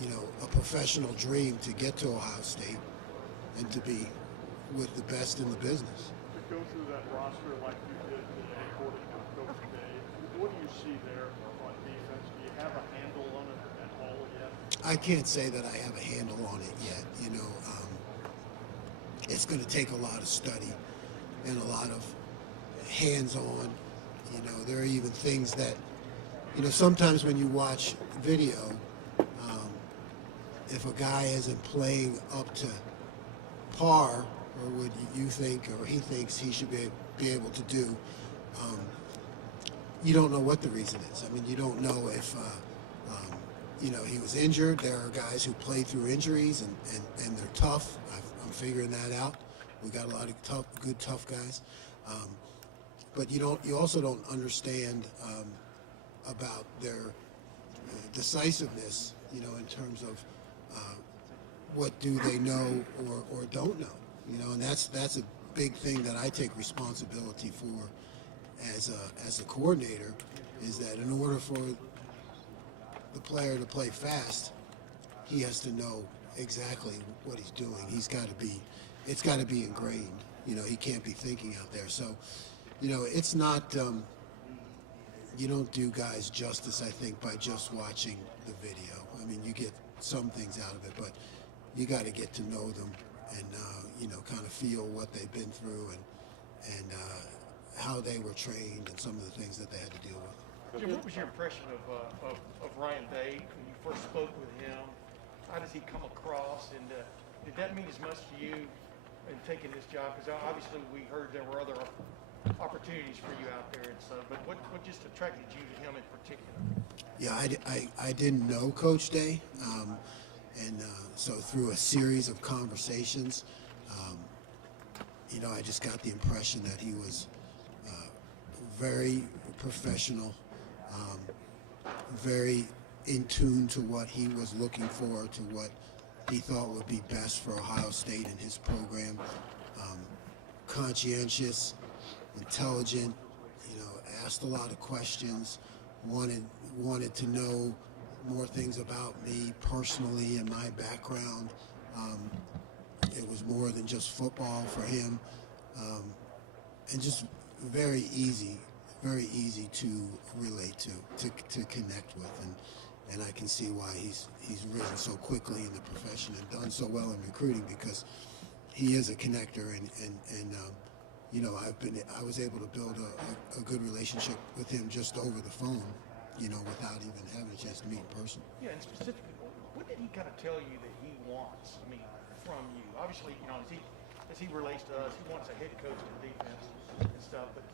a professional dream to get to Ohio State and to be with the best in the business. To go through that roster like you did today, according to Coach Day, what do you see there on defense? Do you have a handle on it at all yet? I can't say that I have a handle on it yet. It's going to take a lot of study and a lot of hands-on. There are even things that, sometimes when you watch video, if a guy isn't playing up to par or what you think or he thinks he should be able to do, you don't know what the reason is. I mean, you don't know if he was injured. There are guys who play through injuries and they're tough. I'm figuring that out. We got a lot of good tough guys. But you also don't understand about their decisiveness, in terms of what do they know or don't know, and that's a big thing that I take responsibility for as a coordinator, is that in order for the player to play fast, he has to know exactly what he's doing. It's got to be ingrained. He can't be thinking out there. So, it's not, you don't do guys justice, I think, by just watching the video. I mean, you get some things out of it, but you got to get to know them and, kind of feel what they've been through and how they were trained and some of the things that they had to deal with. Jim, what was your impression of Ryan Day when you first spoke with him? How does he come across, and did that mean as much to you in taking this job? Because obviously we heard there were other opportunities for you out there, and so. But what just attracted you to him in particular? Yeah, I didn't know Coach Day, and so through a series of conversations, I just got the impression that he was very professional, very in tune to what he was looking for, to what he thought would be best for Ohio State and his program. Conscientious, intelligent, asked a lot of questions, wanted to know more things about me personally and my background. It was more than just football for him, and just very easy to relate to connect with, and I can see why he's risen so quickly in the profession and done so well in recruiting, because he is a connector, and I was able to build a good relationship with him just over the phone, without even having a chance to meet in person. Yeah, and specifically, what did he kind of tell you that he wants? I mean, from you, obviously, as he relates to us, he wants a head coach in the defense and stuff, but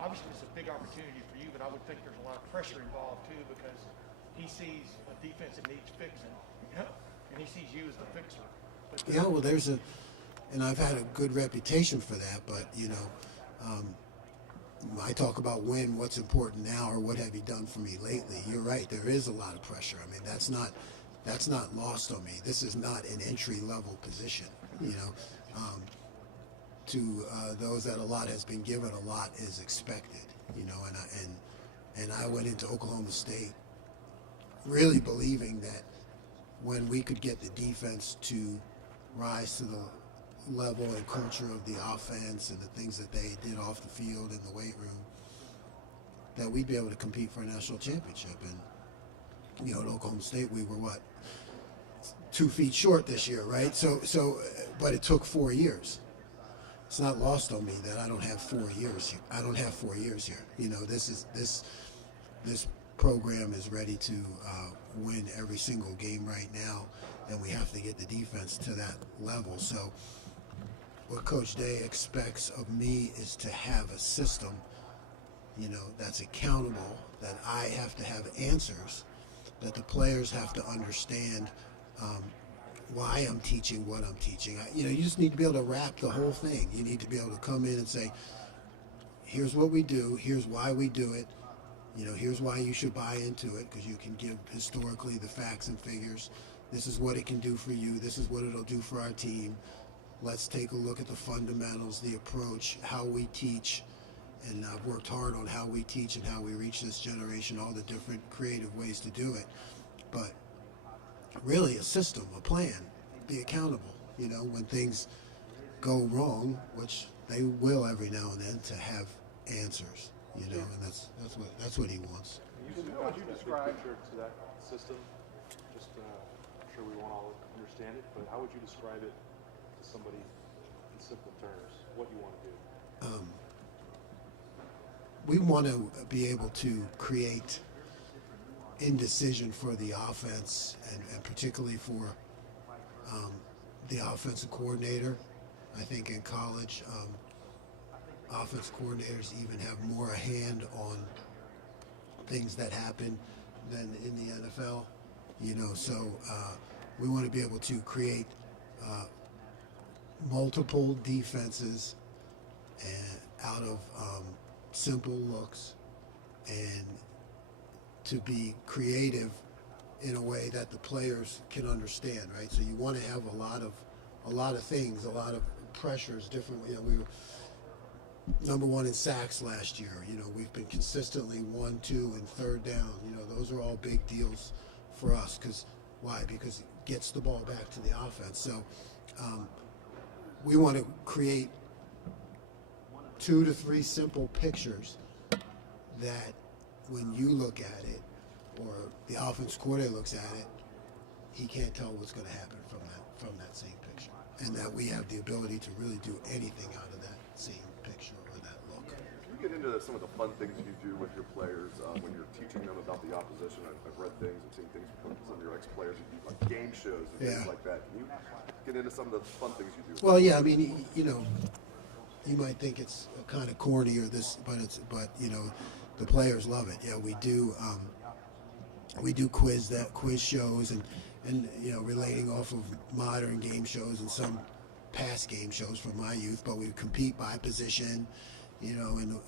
obviously it's a big opportunity for you, but I would think there's a lot of pressure involved too, because he sees a defense that needs fixing, and he sees you as the fixer. But, yeah, well, and I've had a good reputation for that, but I talk about what's important now, or what have you done for me lately. You're right, there is a lot of pressure. I mean, that's not lost on me. This is not an entry level position, to those that a lot has been given, a lot is expected, and I went into Oklahoma State really believing that when we could get the defense to rise to the level and culture of the offense and the things that they did off the field in the weight room, that we'd be able to compete for a national championship. And at Oklahoma State we were 2 feet short this year, right? So but it took 4 years. It's not lost on me that I don't have 4 years here. I don't have 4 years here. This program is ready to win every single game right now, and we have to get the defense to that level. So what Coach Day expects of me is to have a system, that's accountable, that I have to have answers, that the players have to understand why I'm teaching what I'm teaching. You just need to be able to wrap the whole thing. You need to be able to come in and say, here's what we do, here's why we do it, here's why you should buy into it, because you can give historically the facts and figures. This is what it can do for you. This is what it'll do for our team. Let's take a look at the fundamentals, the approach, how we teach. And I've worked hard on how we teach and how we reach this generation, all the different creative ways to do it. But really a system, a plan, be accountable. You know, when things go wrong, which they will every now and then, to have answers. You know, and that's what he wants. How would you describe to that system? Just, I'm sure we won't all understand it, but how would you describe it to somebody in simple terms? What you want to do? We want to be able to create indecision for the offense, and particularly for the offensive coordinator. I think in college, offense coordinators even have more a hand on things that happen than in the NFL. You know, so we want to be able to create multiple defenses and out of simple looks, and to be creative in a way that the players can understand, right? So you want to have a lot of things, a lot of pressures, different. You know, we were number one in sacks last year. You know, we've been consistently 1, 2, and third down. You know, those are all big deals for us. Why? Because it gets the ball back to the offense. So we want to create 2 to 3 simple pictures that when you look at it, or the offense coordinator looks at it, he can't tell what's going to happen from that same picture, and that we have the ability to really do anything out of that same picture or that look. Can you get into some of the fun things you do with your players when you're teaching them about the opposition? I've read things and seen things from some of your ex-players. You do like game shows and things like that. Can you get into some of the fun things you do? Well, yeah, I mean, you know, you might think it's kind of corny or this, but you know, the players love it. Yeah, we do quiz shows and you know, relating off of modern game shows and some past game shows from my youth. But we compete by position, you know, and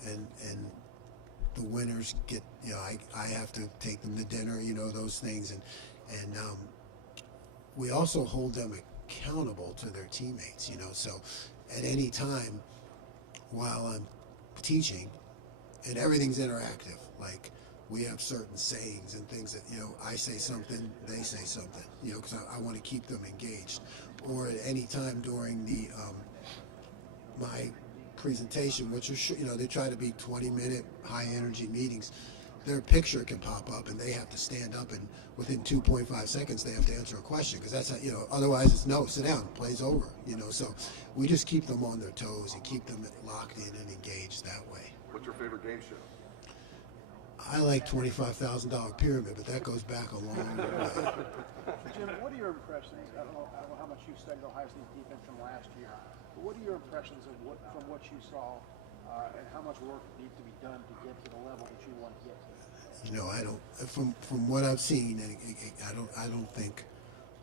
the winners get, you know, I have to take them to dinner, you know, those things, and we also hold them accountable to their teammates, you know. So at any time while I'm teaching, and everything's interactive, like we have certain sayings and things that, you know, I say something, they say something, you know, because I want to keep them engaged. Or at any time during the my presentation, which are, you know, they try to be 20-minute high-energy meetings, their picture can pop up and they have to stand up, and within 2.5 seconds they have to answer a question, because that's how, you know, otherwise it's no, sit down, play's over, you know. So we just keep them on their toes and keep them locked in and engaged that way. What's your favorite game show? I like $25,000 pyramid, but that goes back a long way. Jim, what are your impressions? I don't know how much you studied Ohio State defense from last year, but what are your impressions of from what you saw, and how much work needs to be done to get to the level that you want to get to? You know, I don't. From what I've seen, I don't think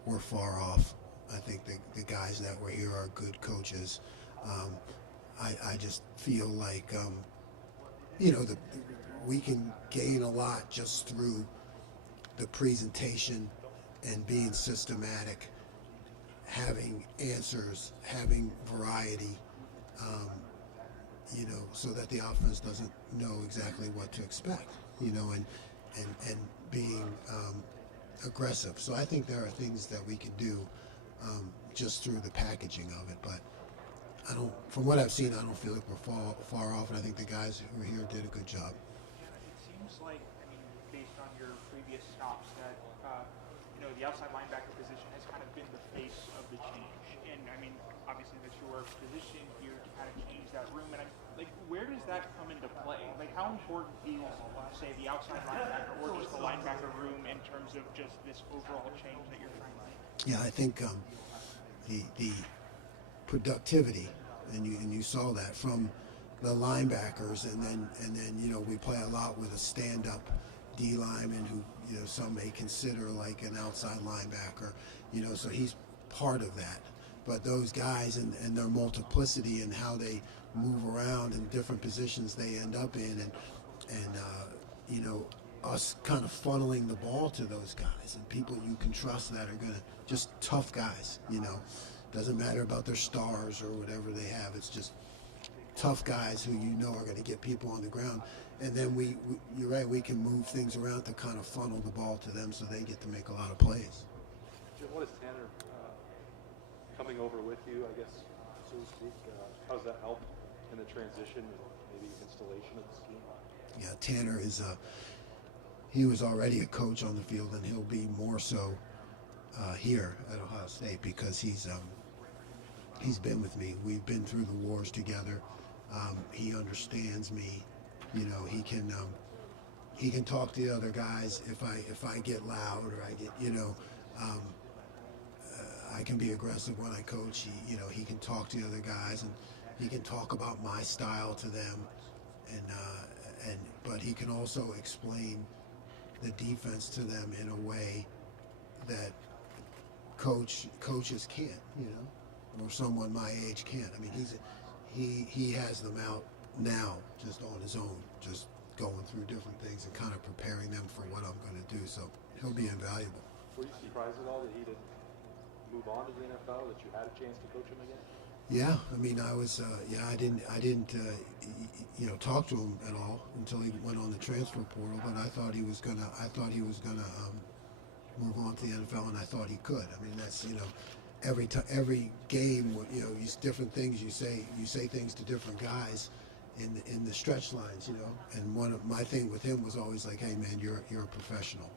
we're far off. I think the guys that were here are good coaches. I just feel like you know, we can gain a lot just through the presentation and being systematic, having answers, having variety, you know, so that the offense doesn't know exactly what to expect, you know, and being aggressive. So I think there are things that we can do just through the packaging of it, but from what I've seen, I don't feel like we're far off, and I think the guys who were here did a good job. It seems like, I mean, based on your previous stops, that you know, the outside linebacker position has kind of been the face of the change. And I mean, obviously that you were positioned here to kind of change that room. And I'm like, where does that come into play? Like, how important is, say, the outside linebacker or just the linebacker room in terms of just this overall change that you're trying to make? Yeah, I think the productivity, and you saw that from the linebackers, and then you know, we play a lot with a stand-up D lineman who, you know, some may consider like an outside linebacker, you know, so he's part of that. But those guys and their multiplicity and how they move around in different positions they end up in, and you know, us kind of funneling the ball to those guys and people you can trust that are gonna, just tough guys, you know. Doesn't matter about their stars or whatever they have. It's just tough guys who you know are going to get people on the ground. And then you're right, we can move things around to kind of funnel the ball to them so they get to make a lot of plays. Jim, what is Tanner coming over with you, I guess, so to speak? How does that help in the transition and maybe installation of the scheme? Yeah, Tanner is he was already a coach on the field, and he'll be more so here at Ohio State because he's been with me. We've been through the wars together. He understands me. You know, he can talk to the other guys if I get loud or I get, you know, I can be aggressive when I coach. He can talk to the other guys, and he can talk about my style to them, but he can also explain the defense to them in a way that coaches can't, you know, or someone my age can't. I mean, he has them out now just on his own, just going through different things and kind of preparing them for what I'm going to do. So he'll be invaluable. Were you surprised at all that he didn't move on to the NFL, that you had a chance to coach him again? Yeah, I mean, I was, I didn't, talk to him at all until he went on the transfer portal. But I thought he was gonna move on to the NFL, and I thought he could. I mean, that's, every game, different things you say things to different guys in the stretch lines, And one of my thing with him was always like, hey man, you're a professional.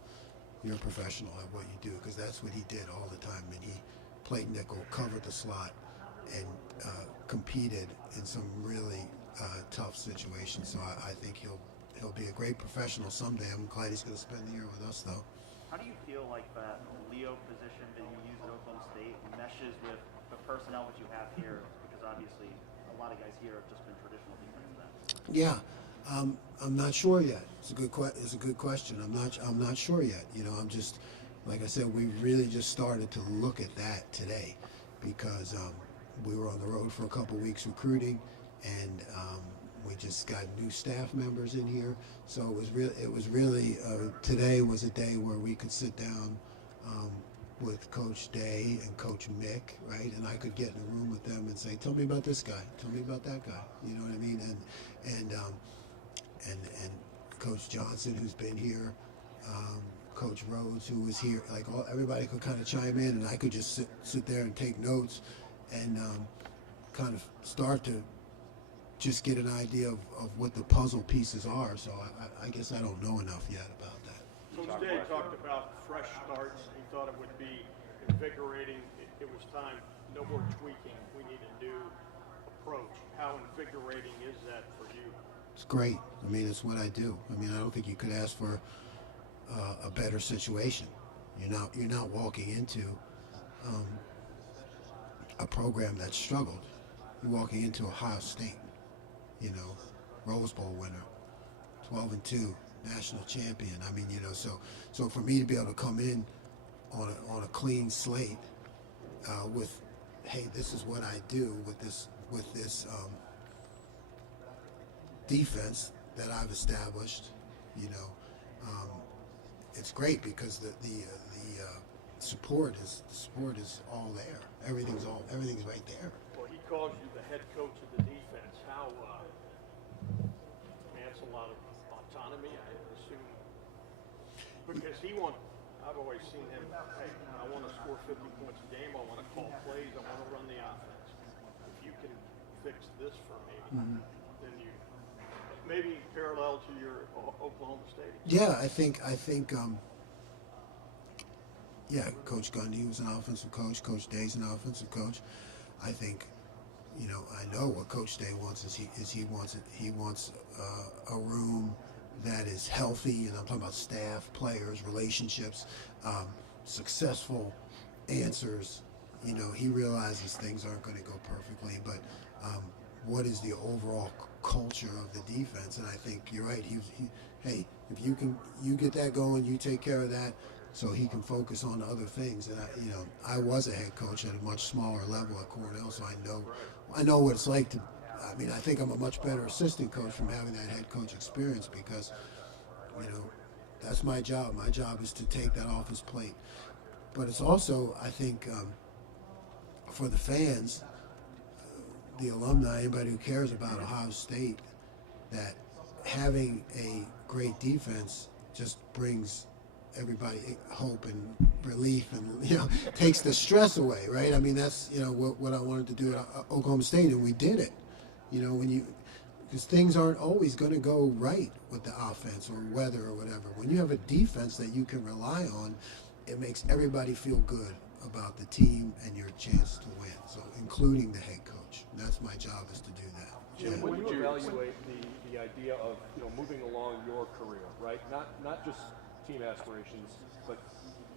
You're a professional at what you do, because that's what he did all the time. And he played nickel, covered the slot, and competed in some really tough situations. So I think he'll be a great professional someday. I'm glad he's going to spend the year with us, though. How do you feel like that Leo position that you use at Oklahoma State meshes with the personnel that you have here? Because obviously, a lot of guys here have just been traditional defensive ends. Yeah, I'm not sure yet. It's a good question. I'm not sure yet. I'm just, like I said, we really just started to look at that today, because we were on the road for a couple weeks recruiting, and we just got new staff members in here. So it was really today was a day where we could sit down with Coach Day and Coach Mick, right? And I could get in a room with them and say, tell me about this guy, tell me about that guy. You know what I mean? And Coach Johnson, who's been here, Coach Rhodes, who was here, like everybody could kind of chime in, and I could just sit there and take notes and kind of start to just get an idea of what the puzzle pieces are. So I guess I don't know enough yet about that. Coach Day talked about fresh starts. He thought it would be invigorating. It was time, no more tweaking. We need a new approach. How invigorating is that for you? It's great. I mean, it's what I do. I mean, I don't think you could ask for a better situation. You're not walking into a program that struggled. You're walking into Ohio State, Rose Bowl winner, 12-2, national champion. I mean, so for me to be able to come in on a clean slate with, hey, this is what I do with this defense that I've established, it's great, because the support is all there. Everything's right there. Well, he calls you the head coach of the defense. How? That's a lot of autonomy, I assume, because I've always seen him. Hey, I want to score 50 points a game. I want to call plays. I want to run the offense. If you can fix this for me, then you maybe parallel to your Oklahoma State. Yeah, I think. Coach Gundy was an offensive coach. Coach Day's an offensive coach. I think, I know what Coach Day wants is he wants a room that is healthy, and I'm talking about staff, players, relationships, successful answers. He realizes things aren't going to go perfectly, but what is the overall culture of the defense? And I think you're right. Hey, if you get that going, you take care of that, so he can focus on other things. And I was a head coach at a much smaller level at Cornell, so I know what it's like to. I mean, I think I'm a much better assistant coach from having that head coach experience, because, that's my job. My job is to take that off his plate. But it's also, I think, for the fans, the alumni, anybody who cares about Ohio State, that having a great defense just brings everybody hope and relief and, takes the stress away, right? I mean, that's, what I wanted to do at Oklahoma State, and we did it. Because things aren't always going to go right with the offense or weather or whatever. When you have a defense that you can rely on, it makes everybody feel good about the team and your chance to win. So, including the head coach. That's my job, is to do that. Jim, when you evaluate the idea of moving along your career, right? Not just team aspirations, but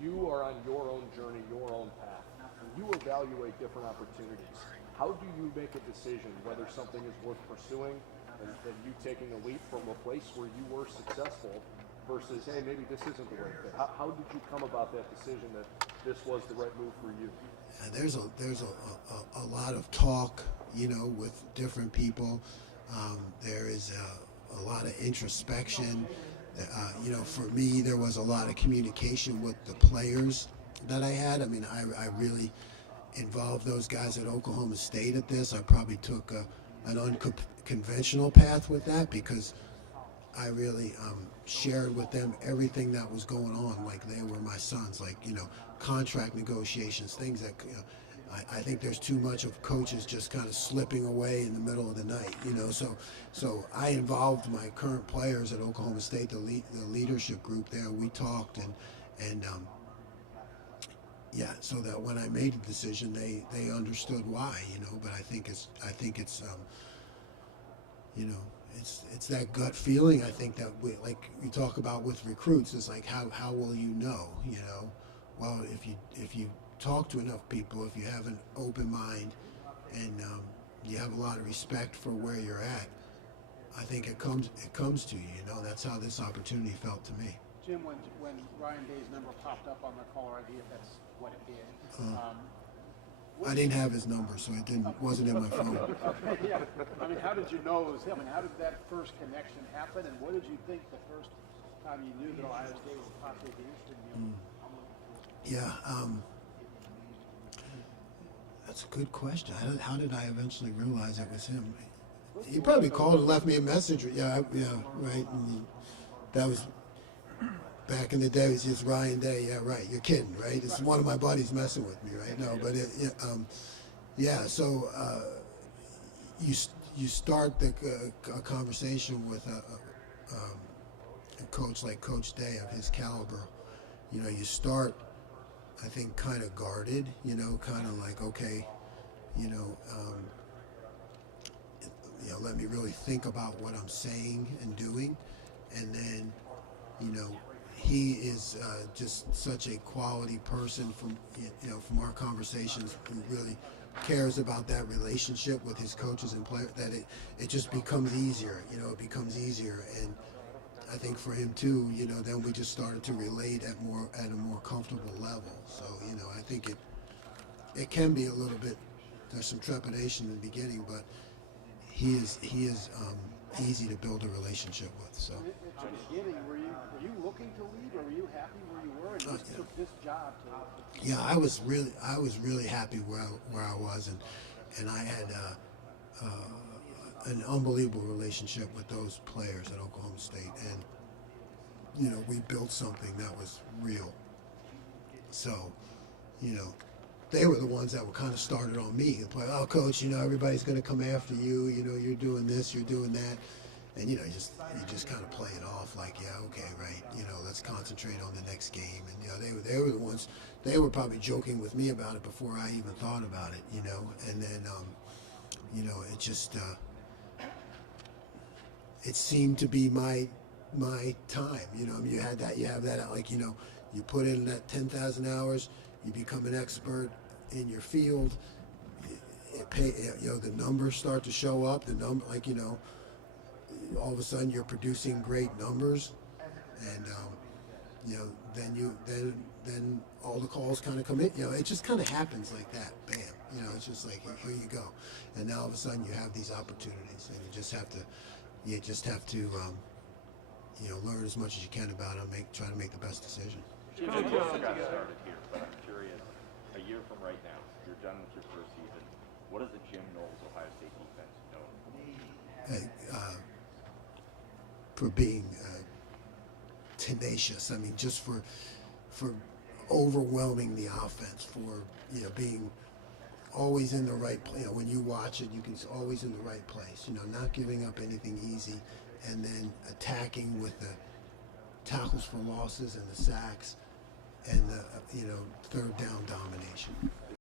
you are on your own journey, your own path. When you evaluate different opportunities, how do you make a decision whether something is worth pursuing and you taking a leap from a place where you were successful versus, hey, maybe this isn't the right fit? How did you come about that decision that this was the right move for you? There's a lot of talk, with different people. There is a lot of introspection. For me, there was a lot of communication with the players that I had. I mean, I really involved those guys at Oklahoma State at this. I probably took an unconventional path with that, because I really shared with them everything that was going on, like they were my sons, like, contract negotiations, things that, I think there's too much of coaches just kind of slipping away in the middle of the night, so I involved my current players at Oklahoma State, the leadership group there. We talked and so that when I made the decision, they understood why, but I think it's it's that gut feeling. I think that like you talk about with recruits, it's like how will you know? Well, if you talk to enough people, if you have an open mind, and you have a lot of respect for where you're at, I think it comes to you. That's how this opportunity felt to me. Jim, when Ryan Day's number popped up on the caller ID, if that's what it did. I didn't have his number, so it wasn't in my phone. Yeah. I mean, how did you know it was him? And how did that first connection happen? And what did you think the first time you knew that Ohio State was possibly interested in you? Yeah, that's a good question. How did I eventually realize it was him? He probably called and left me a message. Yeah, right. And that was back in the day. It was just Ryan Day. Yeah, right. You're kidding, right? It's one of my buddies messing with me, right? No, but So you start a conversation with a coach like Coach Day of his caliber. You start, I think, kind of guarded. Kind of like, okay, let me really think about what I'm saying and doing, and then, he is just such a quality person from our conversations, who really cares about that relationship with his coaches and players, that it just becomes easier. It becomes easier, and I think for him too. Then we just started to relate at a more comfortable level. So I think it can be a little bit. There's some trepidation in the beginning, but he is easy to build a relationship with. So. At the beginning, were you looking to leave, or were you happy where you were, and just took this job to? Yeah, I was really happy where I was, and I had an unbelievable relationship with those players at Oklahoma State, and we built something that was real. So, they were the ones that were kind of started on me. Like, oh, coach, everybody's going to come after you. You're doing this, you're doing that, and you just kind of play it off like, yeah, okay, right. Let's concentrate on the next game. And they were the ones. They were probably joking with me about it before I even thought about it. And then it just it seemed to be my time. You have that like you put in that 10,000 hours, you become an expert in your field. The numbers start to show up. All of a sudden you're producing great numbers, and then all the calls kind of come in. It just kind of happens like that. Bam. It's just like, here you go, and now all of a sudden you have these opportunities, and you just have to learn as much as you can about it, and try to make the best decision. Jim, you also got started here, but I'm curious, a year from right now, you're done with your first season. What is the Jim Knowles Ohio State defense known For being tenacious. I mean, just for overwhelming the offense, for being always in the right place. When you watch it, you can always in the right place. Not giving up anything easy, and then attacking with the tackles for losses and the sacks and the third down domination.